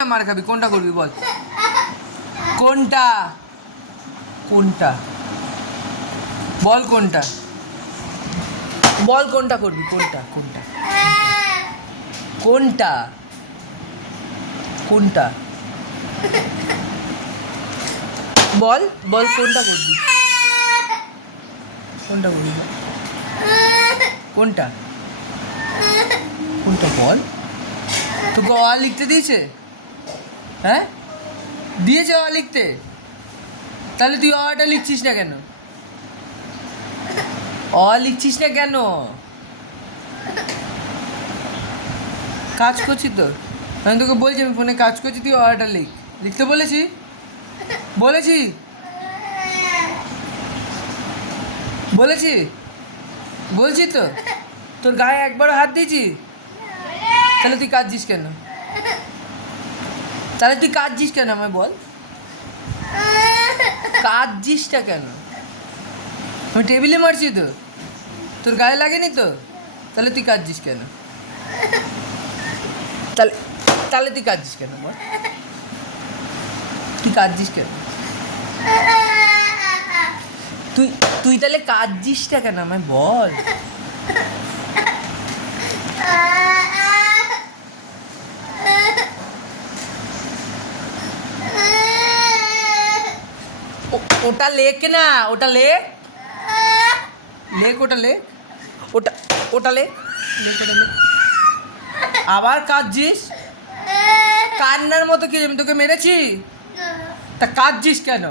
মার খাবি কোনটা করবি বল কোনটা কোনটা বল কোনটা বল কোনটা করবি কোনটা কোনটা কোনটা কোনটা বল বল কোনটা করবি কোনটা করবি কোনটা কোনটা বল তোকে অ লিখতে দিয়েছে হ্যাঁ দিয়েছে অ লিখতে তাহলে তুই অটা লিখছিস না কেন অ লিখছিস না কেন কাজ করছি তো আমি তোকে বলছি আমি ফোনে কাজ করছি তুই অটা লিখতে বলেছি বলেছি বলেছি বলছি তো তোর গায়ে একবারও হাত দিয়েছি তাহলে তুই কাঁদছিস কেন তাহলে তুই কাঁদছিস কেন আমায় বল কাঁদছিসটা কেন আমি টেবিলে মারছি তো তোর গায়ে লাগেনি তো তাহলে তুই কাঁদছিস কেন তাহলে তাহলে তুই কাঁদছিস কেন বল তুই কাঁদছিস কেন তুই তুই তাহলে কাঁদছিসটা কেন আমায় বল ওটা লেখ না ওটা লেখ লেখ ওটা লেখ ওটা ওটা লেখ লেখ ওটা লেখ আবার কাঁদছিস কান্নার মতো কি আমি তোকে মেরেছি তা কাঁদছিস কেন